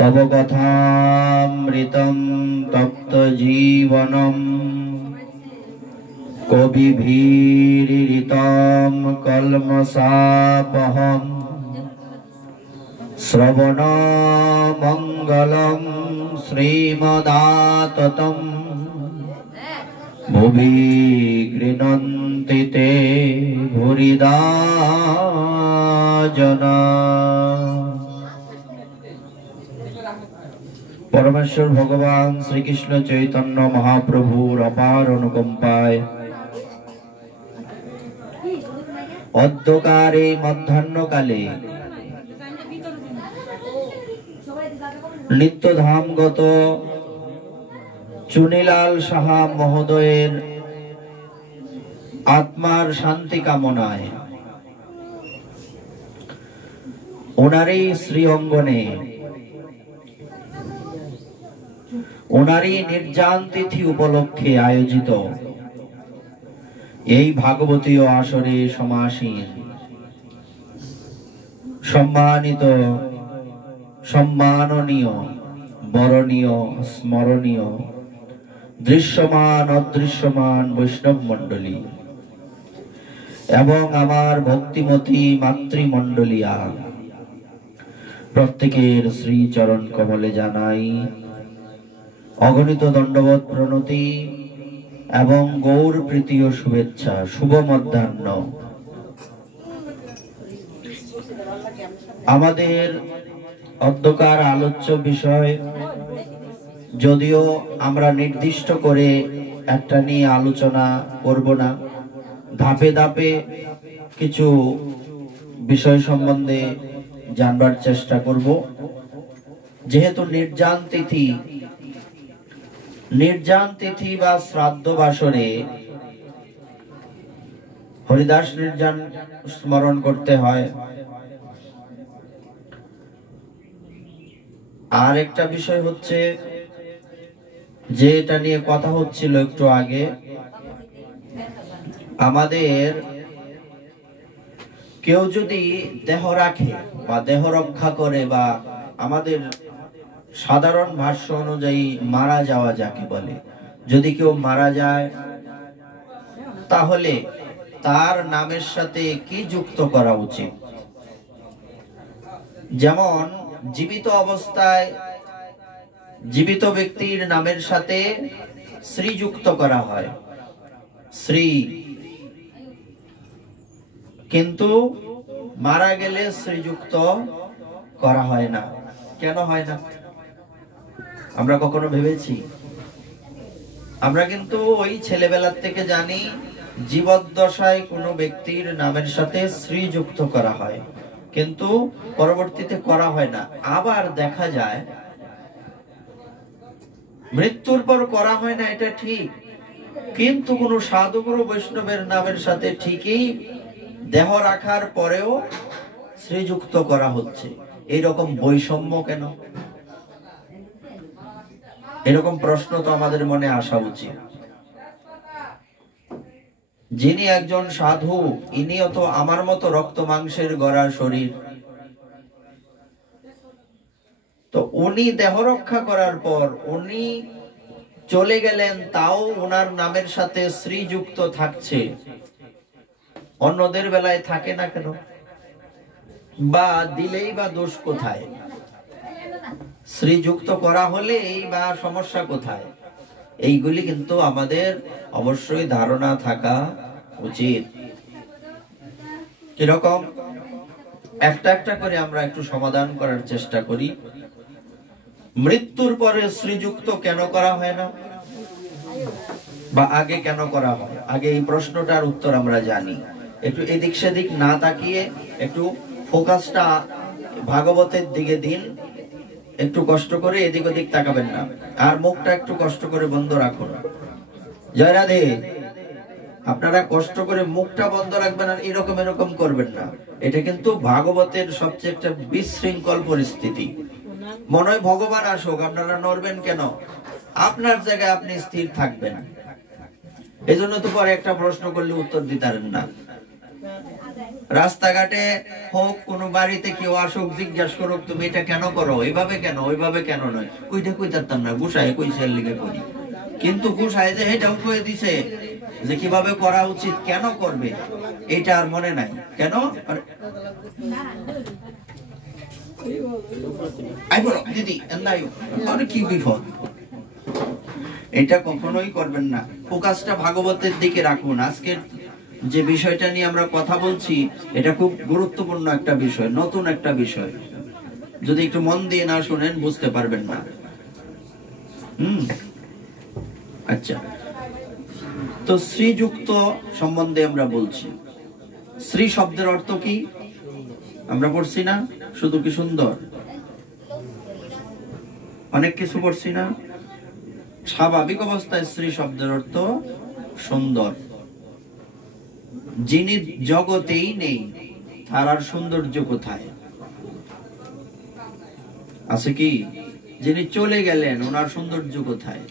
तव कथामृतं तप्त जीवनं कविभिरीडितं कल्मषापहं श्रवणमङ्गलं श्रीमदाततं भुवि गृह्णन्ति ते भूरिदा जना। परमेश्वर भगवान श्री कृष्ण चैतन्य महाप्रभुर अपार अनुकंपाय अद्यकारे मध्याह्नकाले नित्यधामगत चुनीलाल साहा महोदयेर आत्मार शांति कामनाय ओनारी श्री अंगने ओनारी निर्जान तिथि उपलक्षे आयोजित এই ভাগবতীয় আসরে সমাসীন সম্মানিত সম্মাননীয় বরণীয় স্মরণীয় দৃশ্যমান অদৃশ্যমান বৈষ্ণব মণ্ডলী এবং আমার ভক্তিমতী মাতৃমণ্ডলীয়া প্রত্যেকের শ্রী চরণ কমলে জানাই অগণিত দণ্ডবত প্রণতি এবং গৌর প্রীতি ও শুভেচ্ছা। শুভ মধ্যাহ্ন। আমাদের অধ্যকার আলোচ্য বিষয় যদিও আমরা নির্দিষ্ট করে একটা নিয়ে আলোচনা করব না, ধাপে ধাপে কিছু বিষয় সম্বন্ধে জানবার চেষ্টা করব। যেহেতু নির্জান তিথি বা শ্রাদ্ধ বাসরে হরিদাস নির্জান স্মরণ করতে হয়। আর একটা বিষয় হচ্ছে যে এটা নিয়ে কথা হচ্ছিল একটু আগে, আমাদের কেউ যদি দেহ রাখে বা দেহ রক্ষা করে বা আমাদের সাধারণ ভাষ্য অনুযায়ী মারা যাওয়া যাকে বলে, যদি কেউ মারা যায় তাহলে তার নামের সাথে কি যুক্ত করা উচিত? যেমন জীবিত অবস্থায় জীবিত ব্যক্তির নামের সাথে শ্রী যুক্ত করা হয়, শ্রী, কিন্তু মারা গেলে শ্রীযুক্ত করা হয় না। কেন হয় না আমরা কখনো ভেবেছি? আমরা কিন্তু ওই ছেলেবেলার থেকে জানি জীবদ্দশায় কোনো ব্যক্তির নামের সাথে শ্রী যুক্ত করা হয়, কিন্তু পরবর্তীতে করা হয় না। আবার দেখা যায় মৃত্যুর পর করা হয় না, এটা ঠিক, কিন্তু কোন সাধুগুরু বৈষ্ণবের নামের সাথে ঠিকই দেহ রাখার পরেও শ্রীযুক্ত করা হচ্ছে। এইরকম বৈষম্য কেন? এরকম প্রশ্ন তো আমাদের মনে আসা উচিত। যিনি একজন সাধু, ইনিও তো আমার মতো রক্ত মাংসের গড়া শরীর, তো উনি দেহ রক্ষা করার পর উনি চলে গেলেন, তাও ওনার নামের সাথে শ্রীযুক্ত থাকছে, অন্যদের বেলায় থাকে না কেন? বা দিলেই বা দোষ কোথায়? শ্রীযুক্ত করা হলে এই বা সমস্যা কোথায়? এইগুলি কিন্তু আমাদের অবশ্যই ধারণা থাকা উচিত। কিরকম একটা একটা করে আমরা একটু সমাধান করার চেষ্টা করি। মৃত্যুর পরে শ্রীযুক্ত কেন করা হয় না, বা আগে কেন করা হয়? আগে এই প্রশ্নটার উত্তর আমরা জানি। একটু এদিক সেদিক না তাকিয়ে একটু ফোকাসটা ভাগবতের দিকে দিন, একটু কষ্ট করে এদিক ওদিক তাকাবেন না, আর মুখটা একটু কষ্ট করে বন্ধ রাখুন। জয় রাধে। আপনারা কষ্ট করে মুখটা বন্ধ রাখবেন আর এরকম এরকম করবেন না। এটা কিন্তু ভাগবতের সবচেয়ে একটা বিশৃঙ্খল পরিস্থিতি। মনে হয় ভগবান আসুক, আপনারা নড়বেন কেন? আপনার জায়গায় আপনি স্থির থাকবেন। এই জন্য তো পরে একটা প্রশ্ন করলে উত্তর দিতে পারেন না। রাস্তাঘাটে হোক, কোন বাড়িতে কেউ আসুক, জিজ্ঞাসা করুক তুমি এটা কেন করো, এইভাবে কেন, ওইভাবে কেন নয়, কইতে কইতাম না, গুছায় কইছে লিখে করি। কিন্তু গুছায় যে এটাও কয়ে দিছে যে কিভাবে করা উচিত, কেন করবে এটা আর মনে নাই। কেন দিদি কি বিপদ, এটা কখনোই করবেন না। ফোকাসটা ভাগবতের দিকে রাখুন। আজকের যে বিষয়টা নিয়ে আমরা কথা বলছি এটা খুব গুরুত্বপূর্ণ একটা বিষয়, নতুন একটা বিষয়। যদি একটু মন দিয়ে না শুনেন বুঝতে পারবেন না। আচ্ছা, তো শ্রীযুক্ত সম্বন্ধে আমরা বলছি। শ্রী শব্দের অর্থ কি আমরা পড়ছি না? শুধু কি সুন্দর, অনেক কিছু পড়ছি না? স্বাভাবিক অবস্থায় শ্রী শব্দের অর্থ সুন্দর। যিনি জগতেই নেই তার আর সৌন্দর্য কোথায় আছে? কি যিনি চলে গেলেন ওনার সৌন্দর্য কোথায়?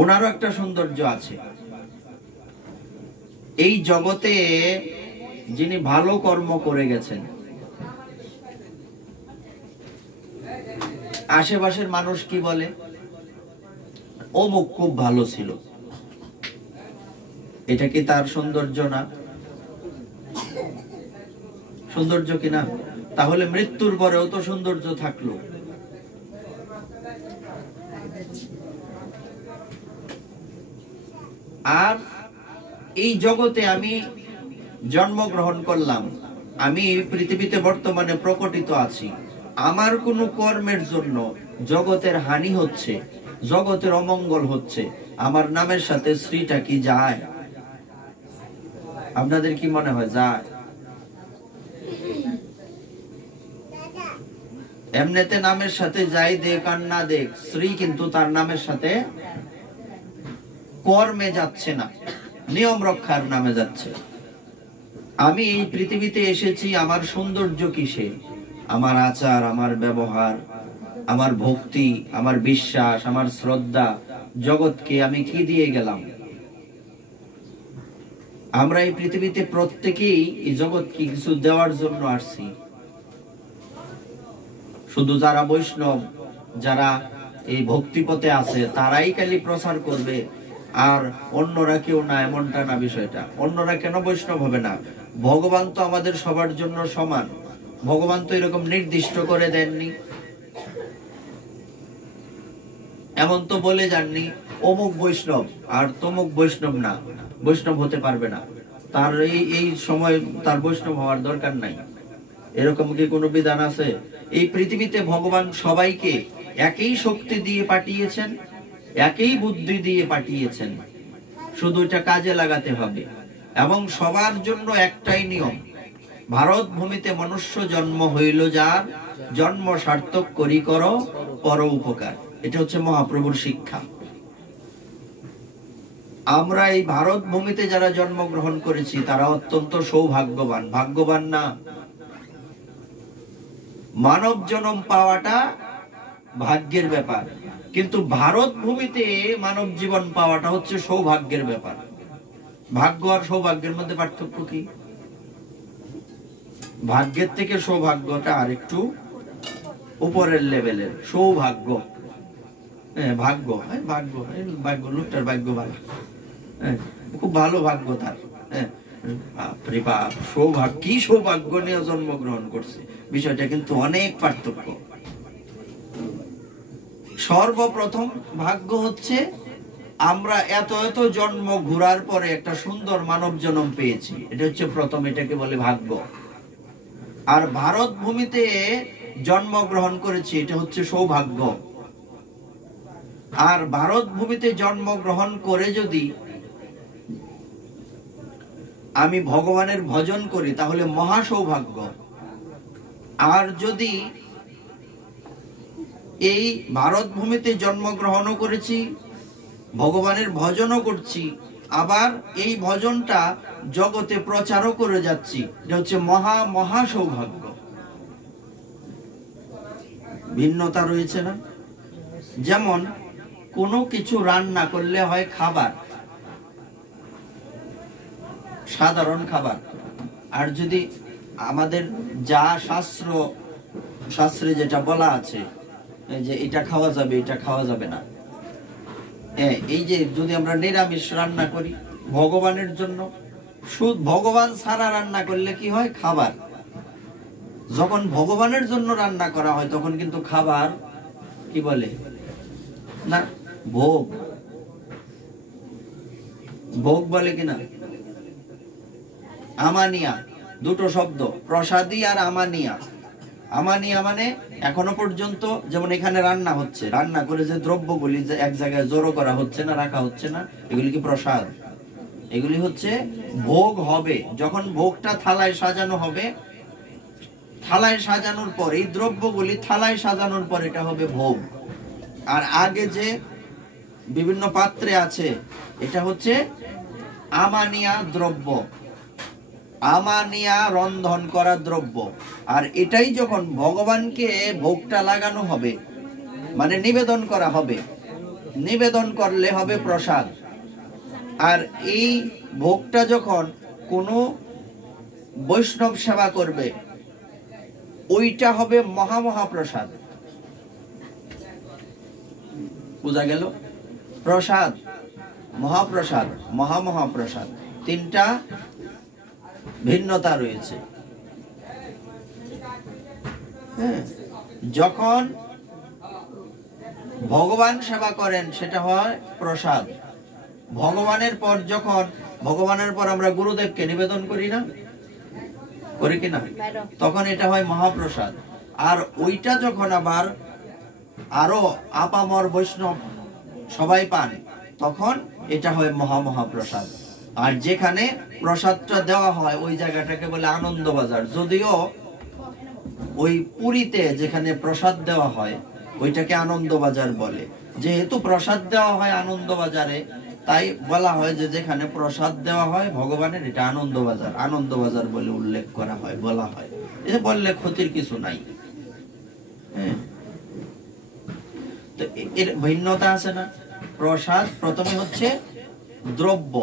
ওনারও একটা সৌন্দর্য আছে। এই জগতে যিনি ভালো কর্ম করে গেছেন, আশেপাশের মানুষ কি বলে, অমুক খুব ভালো ছিল, এটা কি তার সৌন্দর্য না? সৌন্দর্য কিনা? তাহলে মৃত্যুর পরেও তো সৌন্দর্য থাকলো। আর এই জগতে আমি জন্মগ্রহণ করলাম, আমি পৃথিবীতে বর্তমানে প্রকটিত আছি, আমার কোনো কর্মের জন্য জগতের হানি হচ্ছে, জগতের অমঙ্গল হচ্ছে, আমার নামের সাথে শ্রীটা কি যায়? আপনাদের কি মনে হয় যায়? এমনিতে নামের সাথে যাই দেখ আর না দেখ, শ্রী কিন্তু তার নামের সাথে কর্মে যাচ্ছে না, নিয়ম রক্ষার নামে যাচ্ছে। আমি এই পৃথিবীতে এসেছি আমার সৌন্দর্য কিসে? আমার আচার, আমার ব্যবহার, আমার ভক্তি, আমার বিশ্বাস, আমার শ্রদ্ধা, জগৎকে আমি কি দিয়ে গেলাম? আমরা এই পৃথিবীতে প্রত্যেকেই এই জগৎকে কিছু দেওয়ার জন্য আসছি। শুধু যারা বৈষ্ণব, যারা এই ভক্তিপথে আছে তারাই খালি প্রচার করবে আর অন্যরা কেউ না, এমনটা না বিষয়টা। অন্যরা কেন বৈষ্ণব হবে না? ভগবান তো আমাদের সবার জন্য সমান। ভগবান তো এরকম নির্দিষ্ট করে দেননি, এমন তো বলে যাননি অমুক বৈষ্ণব আর তমুক বৈষ্ণব না, বৈষ্ণব হতে পারবে না, তার এই সময় তার বৈষ্ণব হওয়ার দরকার নাই। এরকম কি কোনো বিধান আছে? এই পৃথিবীতে ভগবান সবাইকে একই শক্তি দিয়ে পাঠিয়েছেন, একই বুদ্ধি দিয়ে পাঠিয়েছেন, শুধু এটা কাজে লাগাতে হবে। এবং সবার জন্য একটাই নিয়ম, ভারত ভূমিতে মনুষ্য জন্ম হইল যার, জন্ম সার্থক করি কর পর উপকার। এটা হচ্ছে মহাপ্রভুর শিক্ষা। আমরা এই ভারত ভূমিতে যারা জন্মগ্রহণ করেছি তারা অত্যন্ত সৌভাগ্যবান। ভাগ্যবান না? মানব জন্ম পাওয়াটা ভাগ্যের ব্যাপার, কিন্তু ভারত ভূমিতে মানব জীবন পাওয়াটা হচ্ছে সৌভাগ্যের ব্যাপার। ভাগ্য আর সৌভাগ্যের মধ্যে পার্থক্য কি? ভাগ্যের থেকে সৌভাগ্যটা আর একটু উপরের লেভেলের। সৌভাগ্য, ভাগ্য, ভাগ্য, ভাগ্য, লোকটার ভাগ্য ভালো, খুব ভালো ভাগ্য তার, সৌভাগ্য কি, সৌভাগ্য নিয়ে জন্মগ্রহণ করছে, বিষয়টা কিন্তু অনেক পার্থক্য। সর্বপ্রথম ভাগ্য হচ্ছে আমরা এত এত জন্ম ঘুরার পরে একটা সুন্দর মানব জন্ম পেয়েছি, এটা হচ্ছে প্রথম, এটাকে বলে ভাগ্য। আর ভারত ভূমিতে জন্মগ্রহণ করেছি, এটা হচ্ছে সৌভাগ্য। আর ভারত ভূমিতে জন্মগ্রহণ করে যদি আমি ভগবানের ভজন করি তাহলে মহা সৌভাগ্য। আর যদি এই ভারত ভূমিতে জন্মগ্রহণও করেছি, ভগবানের ভজনও করছি, আবার এই ভজনটা জগতে প্রচারও করে যাচ্ছি, এটা হচ্ছে মহা মহা সৌভাগ্য। ভিন্নতা রয়েছে না? যেমন কোনো কিছু রান্না করলে হয় খাবার, সাধারণ খাবার, আর যদি আমাদের যা শাস্ত্রে যেটা বলা আছে যে এটা খাওয়া যাবে, এটা খাওয়া যাবে না, এই যে যদি আমরা নিরামিষ রান্না করি ভগবানের জন্য, শুধু ভগবান ছাড়া রান্না করলে কি হয়, খাবার। যখন ভগবানের জন্য রান্না করা হয় তখন কিন্তু খাবার কি বলে না, ভোগ। ভোগ বলে কিনা? আমানিয়া, দুটো শব্দ, প্রসাদী আর আমানিয়া। আমানিয়া মানে এখনো পর্যন্ত যেমন এখানে রান্না হচ্ছে, রান্না করে যে দ্রব্যগুলি যে এক জায়গায় জড়ো করা হচ্ছে না, রাখা হচ্ছে না, এগুলি কি প্রসাদ? এগুলি হচ্ছে ভোগ হবে। যখন ভোগটা থালায় সাজানো হবে, থালায় সাজানোর পর এই দ্রব্যগুলি থালায় সাজানোর পর এটা হবে ভোগ। আর আগে যে বিভিন্ন পাত্রে আছে এটা হচ্ছে আমানিয়া দ্রব্য, আমানিয়া রন্ধন করা দ্রব্য। আর এটাই যখন ভগবানকে ভোগটা লাগানো হবে, মানে নিবেদন করা হবে, নিবেদন করলে হবে প্রসাদ। আর এই ভোগটা যখন কোনো বৈষ্ণব সেবা করবে ওইটা হবে মহামহাপ্রসাদ। বুঝা গেল? প্রসাদ, মহাপ্রসাদ, মহামহাপ্রসাদ, তিনটা ভিন্নতা রয়েছে। যখন ভগবান সেবা করেন সেটা হয় প্রসাদ। ভগবানের পর যখন ভগবানের পর আমরা গুরুদেবকে নিবেদন করি না, করি কিনা, তখন এটা হয় মহাপ্রসাদ। আর ওইটা যখন আবার আরো আপামর বৈষ্ণব সবাই পান তখন এটা হয় মহামহাপ্রসাদ। আর যেখানে প্রসাদটা দেওয়া হয় ওই জায়গাটাকে বলে আনন্দবাজার। যদিও ওই পুরীতে যেখানে প্রসাদ দেওয়া হয় ওইটাকে আনন্দবাজার বলে। যেহেতু প্রসাদ দেওয়া হয় আনন্দবাজারে, তাই বলা হয় যে যেখানে প্রসাদ দেওয়া হয় ভগবানের এটা আনন্দবাজার, আনন্দবাজার বলে উল্লেখ করা হয়, বলা হয়। এটা বললে ক্ষতির কিছু নাই। তো এর ভিন্নতা আছে না? প্রসাদ প্রথমে হচ্ছে দ্রব্য,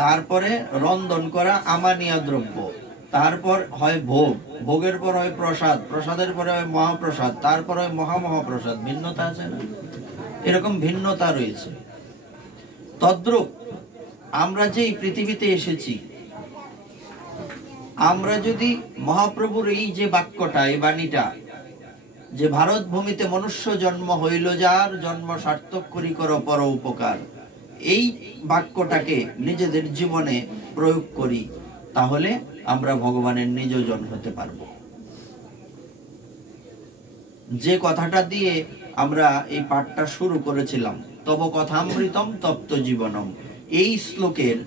তারপরে রন্ধন করা আমানিয়া দ্রব্য, তারপর হয় ভোগ, ভোগের পর হয় প্রসাদ, প্রসাদের পরে হয় মহাপ্রসাদ, তারপর হয় মহামহাপ্রসাদ। ভিন্নতা আছে না? এরকম ভিন্নতা রয়েছে। তদ্রূপ আমরা যে পৃথিবীতে এসেছি, আমরা যদি মহাপ্রভুর এই যে বাক্যটা, এই বাণীটা, যে ভারত ভূমিতে মনুষ্য জন্ম হইল যার, জন্ম সার্থক করি কর পর উপকার, এই বাক্যটাকে নিজেদের জীবনে প্রয়োগ করি, তাহলে আমরা ভগবানের নিজজন হতে পারব। যে কথাটা দিয়ে আমরা এই পাঠটা শুরু করেছিলাম, তব কথামৃতম তপ্ত জীবনম, এই শ্লোকের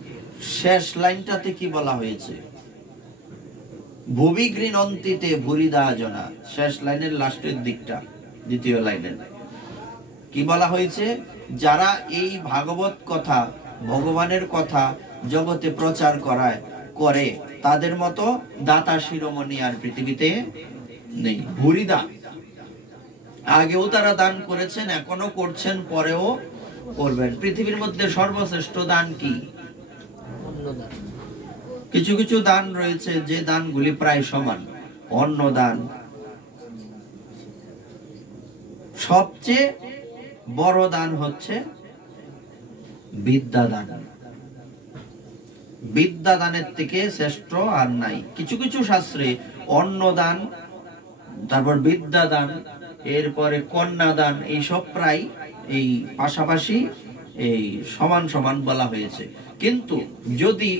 শেষ লাইনটাতে কি বলা হয়েছে? ভুবি গৃণন্তিতে ভুরিদা জনা, শেষ লাইনের লাস্টের দিকটা, দ্বিতীয় লাইনের কি বলা হয়েছে? যারা এই ভাগবত কথা, ভগবানের কথা জগতে প্রচার করে তাদের মতো দাতা শিরোমণি আর পৃথিবীতে নেই। ভুরিদা, আগেও তারা দান করেছেন, এখনো করছেন, পরেও করবেন। পৃথিবীর মধ্যে সর্বশ্রেষ্ঠ দান কি? কিছু কিছু দান রয়েছে যে দানগুলি প্রায় সমান। অন্ন দান, সবচেয়ে বড় দান হচ্ছে বিদ্যা দান। বিদ্যা দানের থেকে শ্রেষ্ঠ আর নাই। কিছু কিছু শাস্ত্রে অন্ন দান, তারপর বিদ্যা দান, এরপরে কন্যা দান, এইসব প্রায় এই পাশাপাশি এই সমান সমান বলা হয়েছে। কিন্তু যদি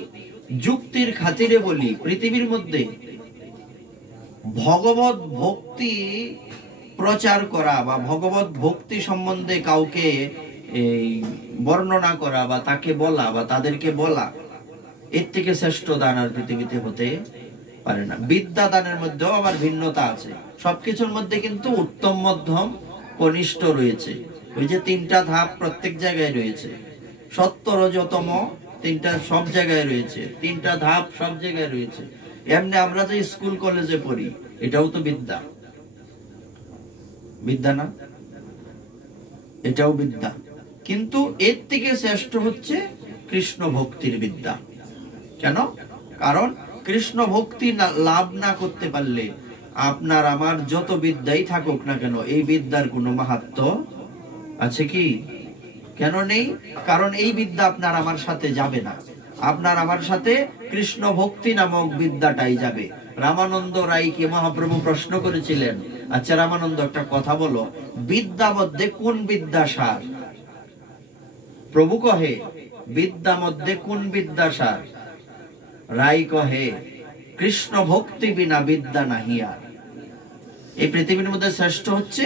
যুক্তির খাতিরে বলি, পৃথিবীর মধ্যে ভগবত ভক্তি প্রচার করা বা ভগবত ভক্তি সম্বন্ধে কাউকে এই বর্ণনা করা বা তাকে বলা বা তাদেরকে বলা, এর থেকে শ্রেষ্ঠ দান আর পৃথিবীতে হতে পারে না। বিদ্যা দানের মধ্যেও আবার ভিন্নতা আছে। সবকিছুর মধ্যে কিন্তু উত্তম, মধ্যম, কনিষ্ঠ রয়েছে। ওই যে তিনটা ধাপ প্রত্যেক জায়গায় রয়েছে, সত্য, রজতম, তিনটা সব জায়গায় রয়েছে, তিনটা ধাপ সব জায়গায় রয়েছে। এমনি আমরা যে স্কুল কলেজে পড়ি, এটাও তো বিদ্যা, বিদ্যা না? এটাও বিদ্যা। কিন্তু এর থেকে শ্রেষ্ঠ হচ্ছে কৃষ্ণ ভক্তির বিদ্যা। কেন? কারণ কৃষ্ণ ভক্তি লাভ না করতে পারলে আপনার আমার যত বিদ্যাই থাকুক না কেন, এই বিদ্যার কোনো মাহাত্ম্য আছে কি? কেন নেই? কারণ এই বিদ্যা আপনার আমার সাথে যাবে না। আপনার আমার সাথে কৃষ্ণ ভক্তি নামক বিদ্যাটাই যাবে। রামানন্দ রায়কে মহাপ্রভু প্রশ্ন করেছিলেন, আচ্ছা রামানন্দ, একটা কথা বলো, বিদ্যা মধ্যে কোন বিদ্যা সার? প্রভু কহে, বিদ্যা মধ্যে কোন বিদ্যা সার? রাই কহে, কৃষ্ণ ভক্তি বিনা বিদ্যা নাহি আর। এই পৃথিবীর মধ্যে শ্রেষ্ঠ হচ্ছে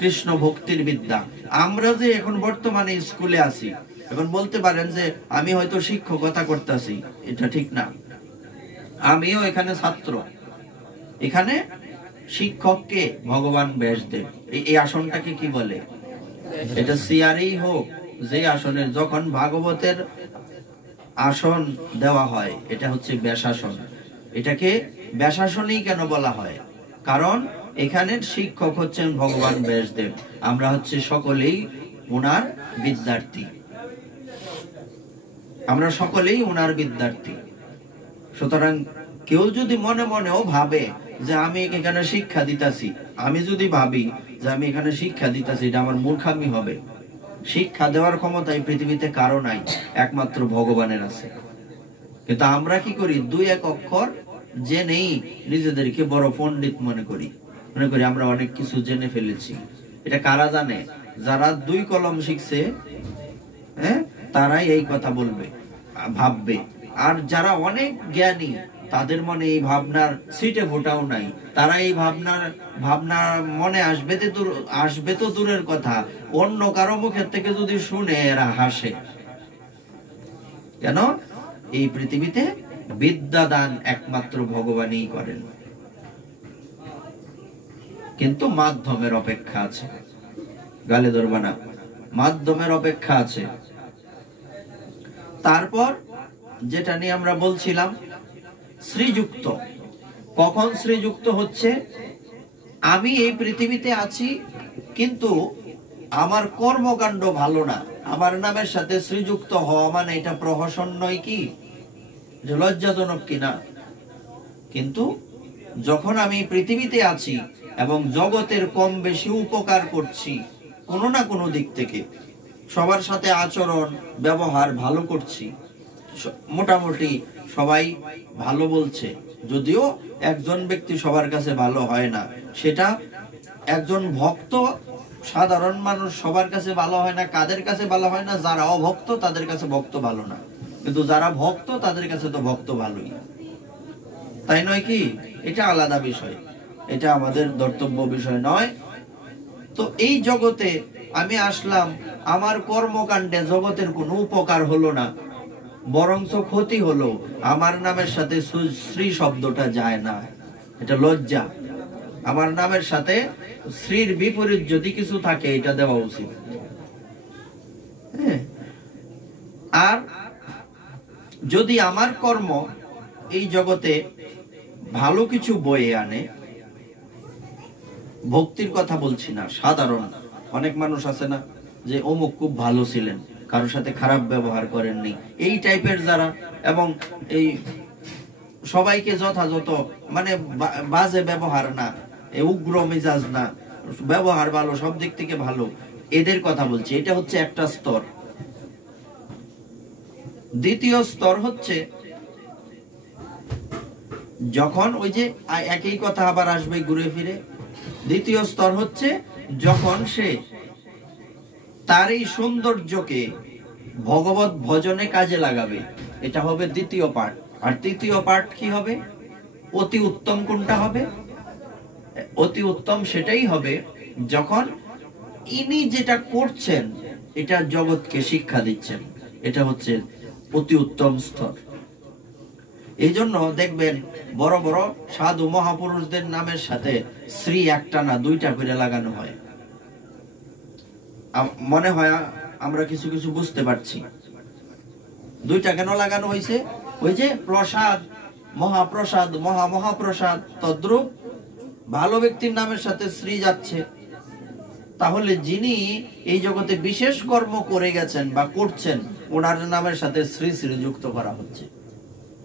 কৃষ্ণ ভক্তির বিদ্যা। আমরা যে এখন বর্তমানে স্কুলে আছি, এখন বলতে পারেন যে আমি হয়তো শিক্ষকতা করতেছি, এটা ঠিক না। আমিও এখানে ছাত্র। এখানে শিক্ষককে ভগবান ব্যাসদেব। এই আসনটাকে কি বলে? এটা চেয়ারেই হোক, যে আসনের, যখন ভাগবতের আসন দেওয়া হয়, এটা হচ্ছে ব্যাসাসন। এটাকে ব্যাসাসনই কেন বলা হয়? কারণ এখানের শিক্ষক হচ্ছেন ভগবান ব্যাসদেব। আমরা হচ্ছে সকলেই ওনার বিদ্যার্থী। আমরা সকলেই ওনার বিদ্যার্থী। সুতরাং কেউ যদি মনে মনেও ভাবে যে আমি এখানে শিক্ষা দিতাছি, আমি যদি ভাবি যে আমি এখানে শিক্ষা দিতাছি, এটা আমার মূর্খামি হবে। শিক্ষা দেওয়ার ক্ষমতা এই পৃথিবীতে কারো নাই, একমাত্র ভগবানের আছে। কিন্তু আমরা কি করি? দুই এক অক্ষর জেনেই নিজেদেরকে বড় পণ্ডিত মনে করি আমরা অনেক কিছু জেনে ফেলেছি। এটা কারা জানে? যারা দুই কলম শিখছে, তারাই এই কথা বলবে, ভাববে। আর যারা অনেক জ্ঞানী, তাদের মনে এই ভাবনার সিটে ফোটাও নাই। তারা এই ভাবনা মনে আসবে তো দূরের কথা, অন্য কারো মুখের থেকে যদি শুনে এরা হাসে। কেন? এই পৃথিবীতে বিদ্যা দান একমাত্র ভগবানই করেন, কিন্তু মাধ্যমের অপেক্ষা আছে। গালে ধরবা না, মাধ্যমের অপেক্ষা আছে। তারপর যেটা নিয়ে আমরা বলছিলাম, শ্রীযুক্ত। কখন শ্রীযুক্ত হচ্ছে? আমি এই পৃথিবীতে আছি, কিন্তু আমার কর্মকাণ্ড ভালো না, আমার নামের সাথে শ্রীযুক্ত হওয়া মানে এটা প্রহসন নয় কি? লজ্জাজনক কিনা? কিন্তু যখন আমি পৃথিবীতে আছি এবং জগতের কম বেশি উপকার করছি কোনো না কোনো দিক থেকে, সবার সাথে আচরণ ব্যবহার ভালো করছি, মোটামুটি সবাই ভালো বলছে, যদিও একজন ব্যক্তি সবার কাছে ভালো হয় না, সেটা একজন ভক্ত, সাধারণ মানুষ সবার কাছে ভালো হয় না। কাদের কাছে ভালো হয় না? যারা অভক্ত তাদের কাছে ভক্ত ভালো না, কিন্তু যারা ভক্ত তাদের কাছে তো ভক্ত ভালোই, তাই নয় কি? এটা আলাদা বিষয়, এটা আমাদের ধর্তব্য বিষয় নয়। তো এই জগতে আমি আসলাম, আমার কর্মকাণ্ডে জগতের কোনো উপকার হলো না, বরঞ্চ ক্ষতি হলো। আমার নামের সাথে শ্রী শব্দটা যায় না, এটা লজ্জা। আমার নামের সাথে শ্রীর বিপরীত যদি কিছু থাকে, এটা দেওয়া উচিত। আর যদি আমার কর্ম এই জগতে ভালো কিছু বয়ে আনে, ভক্তির কথা বলছি না, সাধারণ অনেক মানুষ আছে না, যে অমুক খুব ভালো ছিলেন, কারোর সাথে খারাপ ব্যবহার করেননি, এই টাইপের যারা, এবং এই সবাইকে যথাযথ মানে বাজে ব্যবহার না, উগ্র মেজাজ না, ব্যবহার ভালো, সব দিক থেকে ভালো, এদের কথা বলছি। এটা হচ্ছে একটা স্তর। দ্বিতীয় স্তর হচ্ছে যখন ওই যে একই কথা আবার আসবে ঘুরে ফিরে। দ্বিতীয় স্তর হচ্ছে যখন সে তার এই সৌন্দর্যকে ভগবত ভজনে কাজে লাগাবে, এটা হবে দ্বিতীয় পার্ট। আর তৃতীয় পার্ট কি হবে? অতি উত্তম কোনটা হবে? অতি উত্তম সেটাই হবে যখন ইনি যেটা করছেন এটা জগৎকে শিক্ষা দিচ্ছেন, এটা হচ্ছে অতি উত্তম স্তর। এই জন্য দেখবেন বড় বড় সাধু মহাপুরুষদের নামের সাথে শ্রী একটা না দুইটা করে লাগানো হয়। মনে হয় আমরা কিছু কিছু বুঝতে পারছি। দুইটা কেন লাগানো হয়েছে? ওই যে প্রসাদ, মহাপ্রসাদ, মহাপ্রসাদ, তদ্রূপ ভালো ব্যক্তির নামের সাথে শ্রী যাচ্ছে। তাহলে যিনি এই জগতে বিশেষ কর্ম করে গেছেন বা করছেন, ওনার নামের সাথে শ্রী শ্রী যুক্ত করা হচ্ছে।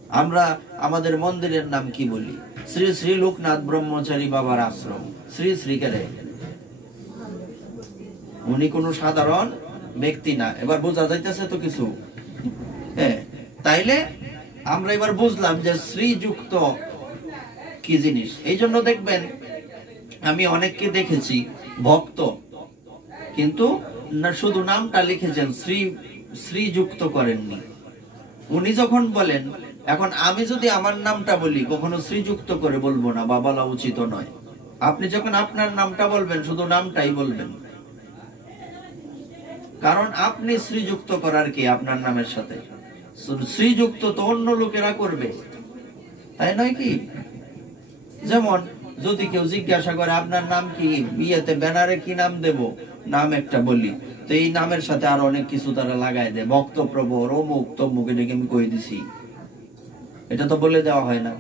আমরা আমাদের মন্দিরের নাম কি বলি? শ্রী শ্রী লোকনাথ ব্রহ্মচারী বাবার আশ্রম। শ্রী শ্রী কেরে, উনি কোন সাধারণ ব্যক্তি না। এবার বোঝা যাইতেছে তো কিছু? হ্যাঁ, তাইলে আমরা এবার বুঝলাম যে শ্রীযুক্ত কি জিনিস। এই জন্য দেখবেন আমি অনেককে দেখেছি ভক্ত, কিন্তু শুধু নামটা লিখেছেন, শ্রীযুক্ত করেননি। উনি যখন বলেন, এখন আমি যদি আমার নামটা বলি, কখনো শ্রীযুক্ত করে বলবো না, বা বলা উচিত নয়। আপনি যখন আপনার নামটা বলবেন, শুধু নামটাই বলবেন, কারণ আপনি শ্রীযুক্ত করার কি আপনার নামের সাথে? শ্রীযুক্ত তো অন্য লোকেরা করবে, তাই নয় কি? যেমন যদি কেউ জিজ্ঞাসা করে আপনার নাম কি, বিয়েতে ব্যানারে কি নাম দেব, নাম একটা বলি, তো এই নামের সাথে আর অনেক কিছু তারা লাগাই দেয়, ভক্তপ্রবর, অমুক তমুক, এটাকে আমি কই দিছি, এটা তো বলে দেওয়া হয় না।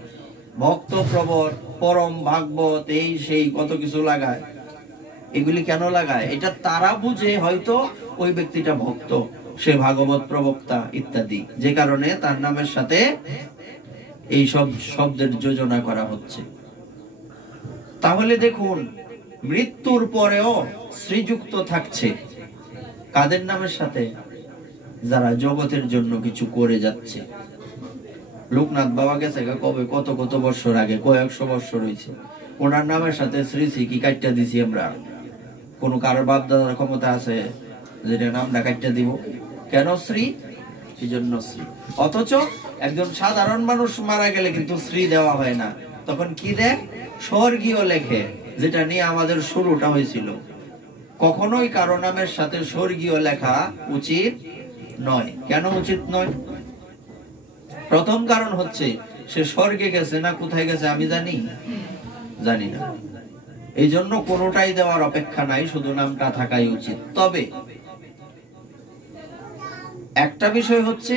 ভক্তপ্রবর, পরম ভাগবত, এই সেই কত কিছু লাগায়। এগুলি কেন লাগায়? এটা তারা বুঝে হয়তো ওই ব্যক্তিটা ভক্ত, সে ভাগবত প্রবক্তা ইত্যাদি, যে কারণে তার নামের সাথে এই সব শব্দের যোজনা করা হচ্ছে। তাহলে দেখুন, মৃত্যুর পরেও শ্রীযুক্ত থাকছে কাদের নামের সাথে? যারা জগতের জন্য কিছু করে যাচ্ছে। লোকনাথ বাবা গেছে কবে, কত কত বছর আগে, কয়েকশো বছর হয়েছে। ওনার নামের সাথে শ্রী শ্রী কি কাটটা দিছি আমরা? কোন কারোর বাপ দাদার ক্ষমতা আছে যেটা নামটা কাটটা দিব? কেন শ্রী? এই জন্য শ্রী। অথচ একজন সাধারণ মানুষ মারা গেলে কিন্তু শ্রী দেওয়া হয় না, তখন কি দেয়? স্বর্গীয় লেখে, যেটা নিয়ে আমাদের শুরুটা হয়েছিল। কখনোই কারো নামের সাথে স্বর্গীয় লেখা উচিত নয়। কেন উচিত নয়? প্রথম কারণ হচ্ছে, সে স্বর্গে গেছে না কোথায় গেছে আমি জানি না। এই জন্য কোনোটাই দেওয়ার অপেক্ষা নাই, শুধু নামটা থাকাই উচিত। তবে একটা বিষয় হচ্ছে,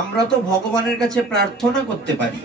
আমরা তো ভগবানের কাছে প্রার্থনা করতে পারি,